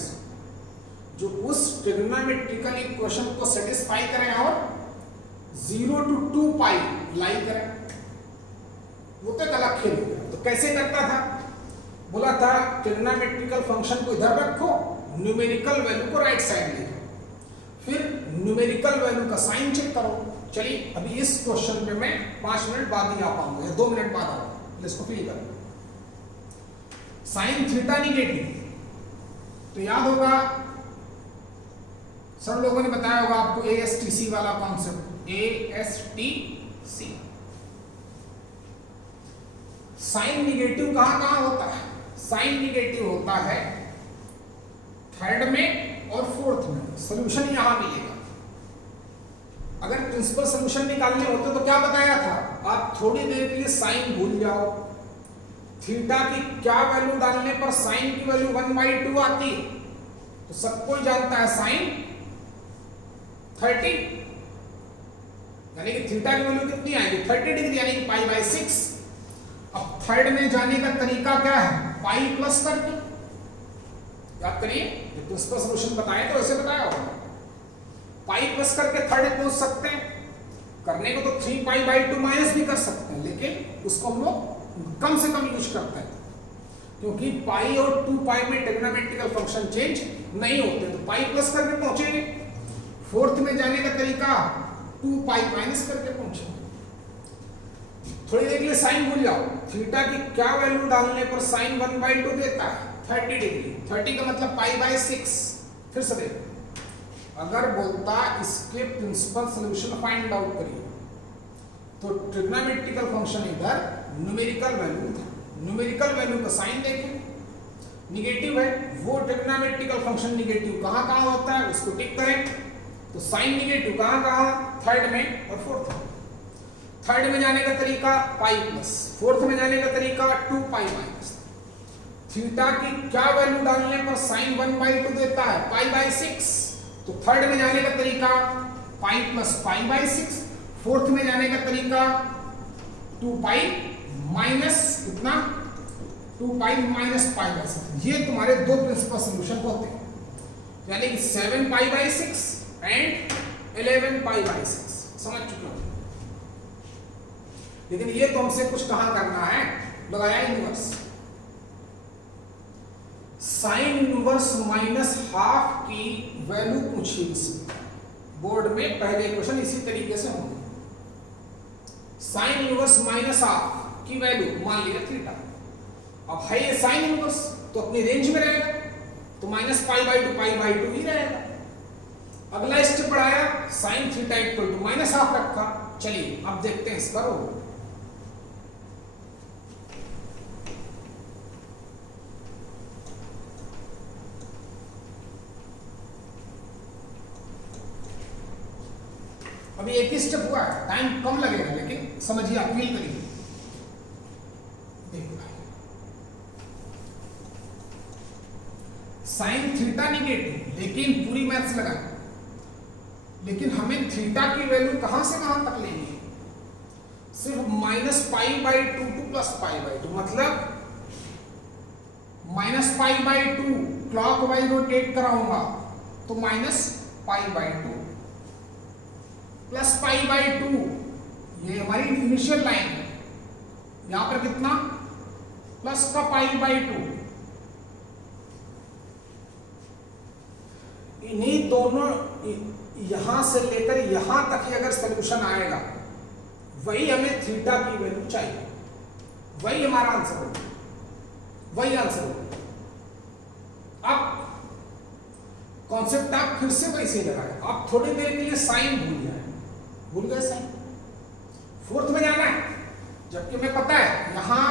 जो उस ट्रिग्नोमेट्रिकल इक्वेशन को सेटिस्फाई करें और 0 to 2π लाई करें। वो तो अलग खेल हो गया। तो कैसे करता था, बोला था ट्रिग्नोमेट्रिकल फंक्शन को इधर रखो, न्यूमेरिकल वैल्यू को राइट साइड ले जाओ, फिर न्यूमेरिकल वैल्यू का साइन चेक करो। चलिए अभी इस क्वेश्चन पे मैं 5 मिनट बाद ही आ पाऊंगा या 2 मिनट बाद आऊंगा, इसको फिल करो। साइन थीटा निगेटिव, तो याद होगा सब लोगों ने बताया होगा आपको ASTC वाला कॉन्सेप्ट, ASTC। साइन निगेटिव कहां होता है, साइन निगेटिव होता है थर्ड में और फोर्थ में, सॉल्यूशन यहां मिलेगा। अगर प्रिंसिपल सॉल्यूशन निकालने होते तो क्या बताया था, आप थोड़ी देर के लिए साइन भूल जाओ, थीटा की क्या वैल्यू डालने पर साइन की वैल्यू 1/2 आती है, तो सबको जानता है साइन 30, यानी कि थीटा की वैल्यू कितनी आएगी 30 डिग्री, यानी कि π/6। अब थर्ड में जाने का तरीका क्या है, पाई प्लस करके। याद करिए ये प्रिंसिपल सॉल्यूशन बताए तो ऐसे बताया होगा, पाई प्लस करके थर्ड पहुंच सकते हैं। करने को तो 3π/2 माइनस भी कर सकते हैं, लेकिन उसको हम लोग कम से कम यूज करते हैं, क्योंकि पाई और 2π में ट्रिग्नोमेट्रिकल फंक्शन चेंज नहीं होते, तो पाई प्लस करके पहुंचेंगे। फोर्थ में जाने का तरीका 2π माइनस करके पहुंचेंगे। थोड़ी देर के लिए साइन भूल जाओ, थीटा की क्या वैल्यू डालने पर साइन 1/2 देता है 30 डिग्री, 30 का मतलब π/6। फिर से देखो, अगर बोलता इसके प्रिंसिपल सॉल्यूशन फाइंड आउट करिए, तो ट्रिग्नोमेट्रिकल फंक्शन इधर न्यूमेरिकल वैल्यू था, न्यूमेरिकल वैल्यू का साइन देखें निगेटिव है, वो ट्रिग्नोमेट्रिकल फंक्शन निगेटिव कहां कहां होता है उसको टिक करें। तो साइन निगेटिव कहां कहां, थर्ड में और फोर्थ में। थर्ड में जाने का तरीका पाई प्लस, फोर्थ में जाने का तरीका 2π माइनस। थीटा की क्या वैल्यू डालने पर साइन 1/2 देता है π/6, तो थर्ड में जाने का तरीका पाई प्लस π/6, फोर्थ में जाने का तरीका 2π माइनस कितना 2π माइनस π/6। ये तुम्हारे दो प्रिंसिपल सॉल्यूशन होते हैं, यानी कि 7π/6 एंड 11π/6। समझ चुके हो? लेकिन ये तो हमसे कुछ कहां करना है, लगाया इनवर्स। साइन इनवर्स -½ की वैल्यू पूछी इसमें बोर्ड में, पहले क्वेश्चन इसी तरीके से होंगे। साइन इनवर्स -½ की वैल्यू मान लिया थीटा। अब है ये साइन इनवर्स तो अपनी रेंज में रहेगा, तो -π/2 ही रहेगा। अगला स्टेप बढ़ाया, साइन थीटा इक्वल टू -½ रखा। चलिए अब देखते हैं इसका रोल। अभी एक ही स्टेप हुआ है, टाइम कम लगेगा लेकिन समझिए, आप फील करिए। देखो साइन थीटा निगेटिव, लेकिन पूरी मैथ्स लगा, लेकिन हमें थीटा की वैल्यू कहां से कहां तक लेनी है? सिर्फ -π/2 टू +π/2, मतलब -π/2 क्लॉकवाइज रोटेट कराऊंगा तो -π/2 +π/2, ये हमारी इनिशियल लाइन है, यहां पर कितना प्लस का π/2। इन्हीं दोनों, यहां से लेकर यहां तक ही अगर सॉल्यूशन आएगा, वही हमें थीटा की वैल्यू चाहिए, वही हमारा आंसर होगा, वही आंसर होगा। अब कॉन्सेप्ट आप फिर से वैसे ही लगाए, आप थोड़ी देर के लिए साइन भूल गए साइन, फोर्थ में जाना है, जबकि हमें पता है यहां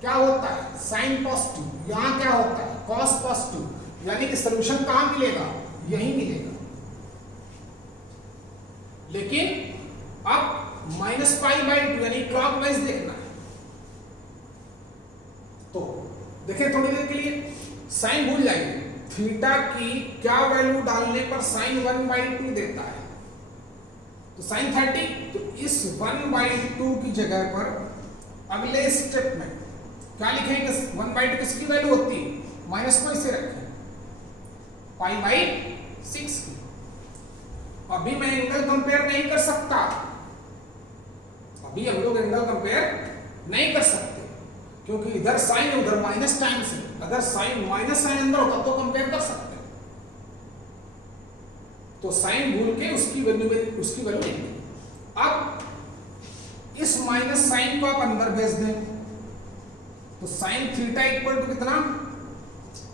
क्या होता है, साइन पॉजिटिव, यहां क्या होता है, कॉस पॉजिटिव, यानी कि सॉल्यूशन कहां मिलेगा, यही मिलेगा। लेकिन अब -π/2 यानी क्लॉकवाइज देखना है, तो देखिए थोड़ी देर के लिए साइन भूल जाइए, थीटा की क्या वैल्यू डालने पर साइन 1/2 देता है, तो साइन 30, तो इस 1/2 की जगह पर अगले स्टेप में क्या लिखेंगे, 1/2 किसकी वैल्यू होती है, माइनस को इसे रखें π/6 की। अभी मैं एंगल कंपेयर नहीं कर सकता, अभी हम लोग एंगल कंपेयर नहीं कर सकते, क्योंकि इधर साइन उधर माइनस टाइम से, अगर साइन माइनस साइन अंदर होता तो कंपेयर कर सकते, तो साइन भूल के उसकी वैल्यू लेंगे। अब इस माइनस साइन को आप अंदर भेज दें, तो साइन थीटा इक्वल टू कितना,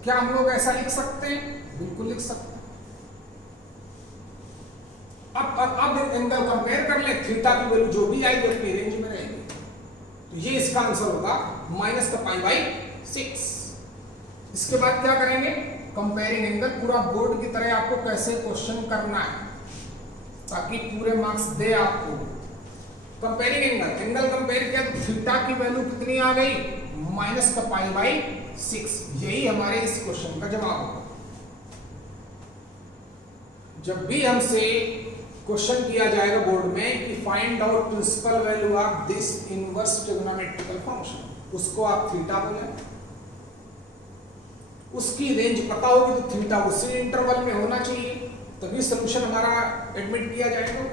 क्या हम लोग ऐसा लिख सकते हैं, बिल्कुल लिख सकते हैं। अब एंगल कंपेयर कर ले, थीटा की वैल्यू जो भी आएगी अपनी रेंज में रहेगी, तो ये इसका आंसर होगा -π/6। इसके बाद क्या करेंगे, कंपेयरिंग एंगल, पूरा बोर्ड की तरह आपको कैसे क्वेश्चन करना है ताकि पूरे मार्क्स दे आपको। कंपेयरिंग एंगल कंपेयर किया तो थीटा की वैल्यू कितनी आ गई, -π/6, यही हमारे इस क्वेश्चन का जवाब होगा। जब भी हमसे क्वेश्चन किया जाएगा बोर्ड में कि find out principal value of this inverse trigonometrical function, उसको आप थीटा बोलें, उसकी रेंज पता होगी तो थीटा उसी इंटरवल में होना चाहिए, तभी सॉल्यूशन हमारा एडमिट किया जाएगा।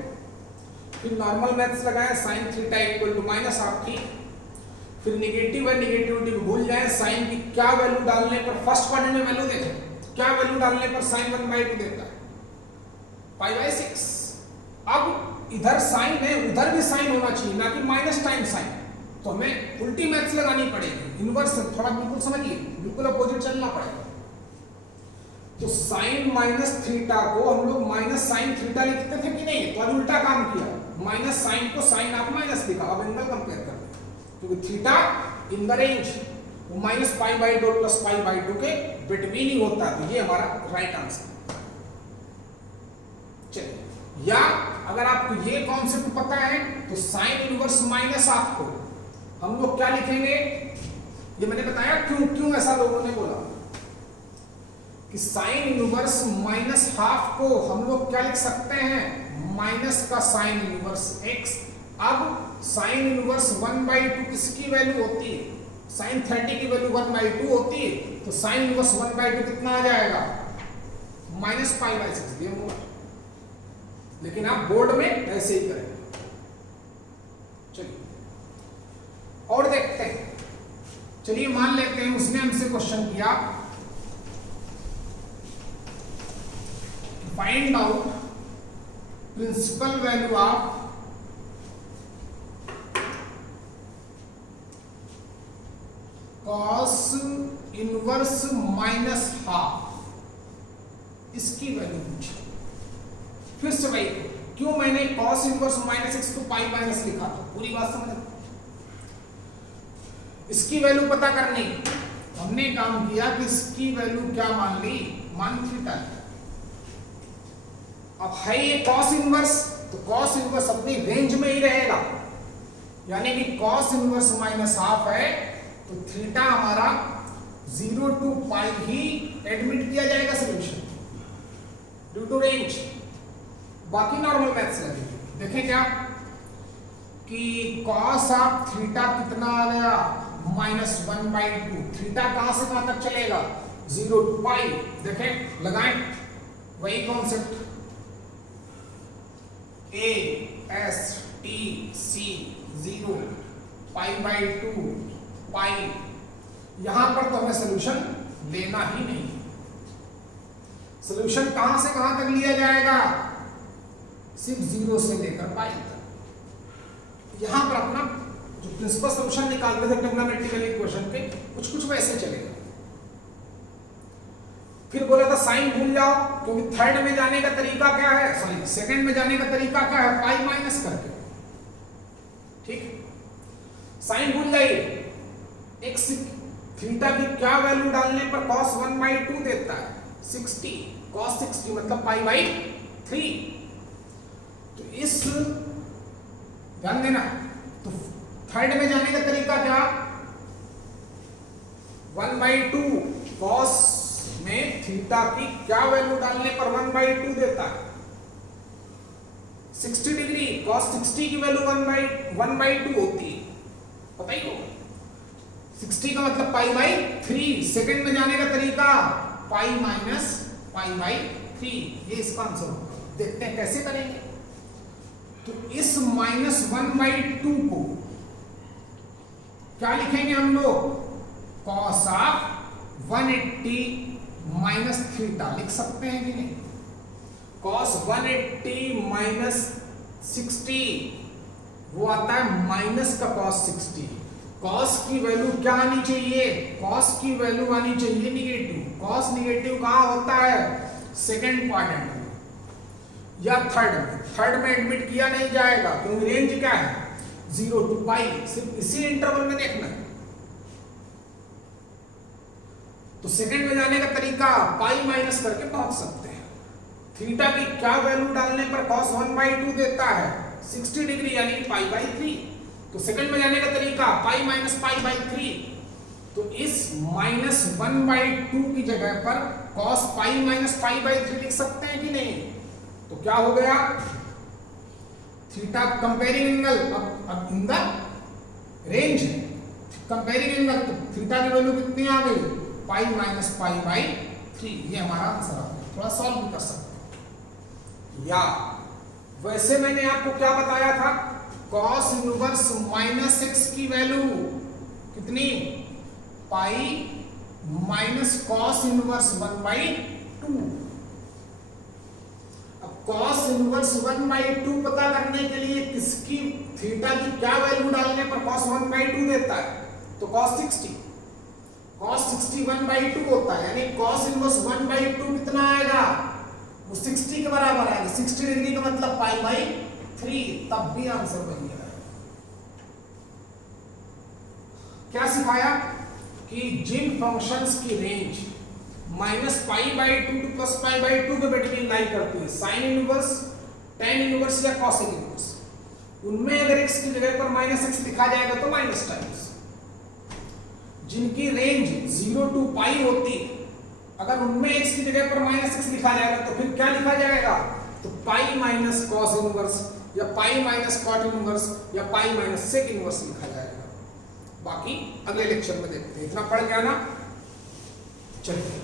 फिर नॉर्मल मैथ्स लगाएं, sine theta equal to -half की, फिर निगेटिव है, निगेटिविटी को भूल जाएं, साइन की क्या वैल्यू डालने पर, फर्स्ट क्वाड्रेंट में वैल्यू देखें, क्या वैल्यू डालने पर साइन 1/2 देता है, π/6। अब इधर साइन है, उधर भी साइन होना चाहिए, ना कि माइनस टाइम साइन, तो हमें उल्टी मैथ्स लगानी पड़ेगी, इनवर्स थोड़ा बिल्कुल समझिए, बिल्कुल अपोजिट चलना पड़ेगा। तो साइन माइनस थीटा को हम लोग माइनस साइन थीटा लिखते थे कि नहीं, तो आज उल्टा काम किया, माइनस साइन को साइन आप माइनस लिखा, अब एंगल कंपेयर कर रहे हैं, क्योंकि थीटा इन द रेंज वो -π/2 +π/2 के बिटवीन ही होता है, तो ये हमारा राइट आंसर। चलिए, या अगर आपको ये कॉन्सेप्ट पता है तो साइन इनवर्स -हाफ को हम लोग क्या लिखेंगे, ये मैंने बताया क्यों ऐसा लोगों ने बोला कि साइन इनवर्स -हाफ को हम लोग क्या लिख सकते हैं, माइनस का साइन इनवर्स x। अब साइन इनवर्स 1/2 किसकी वैल्यू होती है, साइन 30 की वैल्यू 1/2 होती है, तो साइन इनवर्स 1/2 कितना आ जाएगा, -π/6, ये होगा। लेकिन आप बोर्ड में ऐसे ही करेंगे। चलिए और देखते हैं, चलिए मान लेते हैं उसने हमसे क्वेश्चन किया, find out principal value of cos inverse -half, इसकी वैल्यू पूछी। फिर से भाई क्यों मैंने cos इनवर्स -x को π- लिखा था, पूरी बात समझ, इसकी वैल्यू पता करनी, हमने काम किया कि इसकी वैल्यू क्या मान ली, मान थीटा। अब है ये cos इनवर्स, तो कॉस इनवर्स अपनी रेंज में ही रहेगा, यानी कि कॉस इनवर्स माइनस हाफ है तो थीटा हमारा 0 to पाई ही एडमिट किया जाएगा सोल्यूशन ड्यू टू रेंज। बाकी नॉर्मल मैथ्स लगेगी। देखें क्या कि कॉस ऑफ थीटा कितना आ गया -1/2। थीटा कहां से कहां तक चलेगा 0 to पाई। देखें लगाएं वही concept a s t c 0 π/2 पाई। यहां पर तो हमें सोल्यूशन लेना ही नहीं। सोल्यूशन कहां से कहां तक लिया जाएगा, सिर्फ 0 से लेकर पाई तक। यहां पर अपना जो प्रिंसिपल सोल्यूशन निकालते थे ट्रिग्नोमेट्रिकल इक्वेशन के कुछ वैसे चलेगा। फिर बोला था साइन भूल जाओ, क्योंकि थर्ड में जाने का तरीका क्या है, सॉरी सेकंड में जाने का तरीका क्या है, पाई माइनस करके। ठीक, साइन भूल जाइए। एक्स थीटा की क्या वैल्यू डालने पर cos 1/2 देता है 60, cos 60 मतलब π/3। तो इस ध्यान देना, तो थर्ड में जाने का तरीका क्या, 1/2 cos में थीटा की क्या वैल्यू डालने पर 1/2 देता है 60 डिग्री। cos 60 की वैल्यू 1/2 होती है, पता ही होगा। 60 का मतलब π/3। सेकंड में जाने का तरीका पाई माइनस π/3। ये इसका आंसर होगा। देखते हैं कैसे करेंगे। तो इस -1/2 को क्या लिखेंगे हम लोग, cos ऑफ 180 माइनस थीटा लिख सकते हैं कि नहीं। cos 180 माइनस 60 वो आता है माइनस का cos 60। cos की वैल्यू क्या आनी चाहिए, cos की वैल्यू आनी चाहिए निगेटिव। cos निगेटिव कहां होता है, सेकंड क्वाड्रेंट में या थर्ड में एडमिट किया नहीं जाएगा, क्योंकि रेंज क्या है 0 to पाई। सिर्फ इसी इंटरवल में देखना है। तो सेकंड में जाने का तरीका पाई माइनस करके पहुंच सकते हैं। थीटा की क्या वैल्यू डालने पर cos 1/2 देता है 60 डिग्री, यानी π/3। तो सेकंड में जाने का तरीका पाई माइनस π/3। तो इस -1/2 की जगह पर cos पाई माइनस π/3 लिख सकते हैं कि नहीं। तो क्या हो गया, थीटा कंपेयरिंग एंगल अब इन द रेंज है, कंपेयरिंग एंगल। तो थीटा की वैल्यू कितनी आ गई, पाई माइनस π/3। ये हमारा आंसर आ गया। थोड़ा सॉल्व भी कर सकते हैं। या वैसे मैंने आपको क्या बताया था, cos इनवर्स -x की वैल्यू कितनी, पाई माइनस cos इनवर्स 1/2। अब cos इनवर्स 1/2 पता करने के लिए किसकी थीटा की क्या वैल्यू डालने पर cos 1/2 देता है, तो cos 60 1/2 होता है, यानी cos इनवर्स 1/2 कितना आएगा, वो 60 के बराबर आएगा। 60 डिग्री का मतलब π/3, तब भी आंसर बन गया। क्या सिखाया कि जिन फंक्शंस की रेंज -π/2 टू +π/2 के बिटवीन लाई करती है, साइन इनवर्स, tan इनवर्स या cosec इनवर्स, उनमें अगर x की जगह पर -x लिखा जाएगा तो माइनस टाइम्स। जिनकी रेंज 0 to पाई होती है, अगर उनमें x की जगह पर -x लिखा जाएगा तो फिर क्या लिखा जाएगा, तो पाई माइनस cos इनवर्स या पाई माइनस cot इनवर्स या पाई माइनस sec इनवर्स लिखा जाएगा। बाकी अगले लेक्चर में देखते हैं। इतना पढ़ गया ना, चलिए।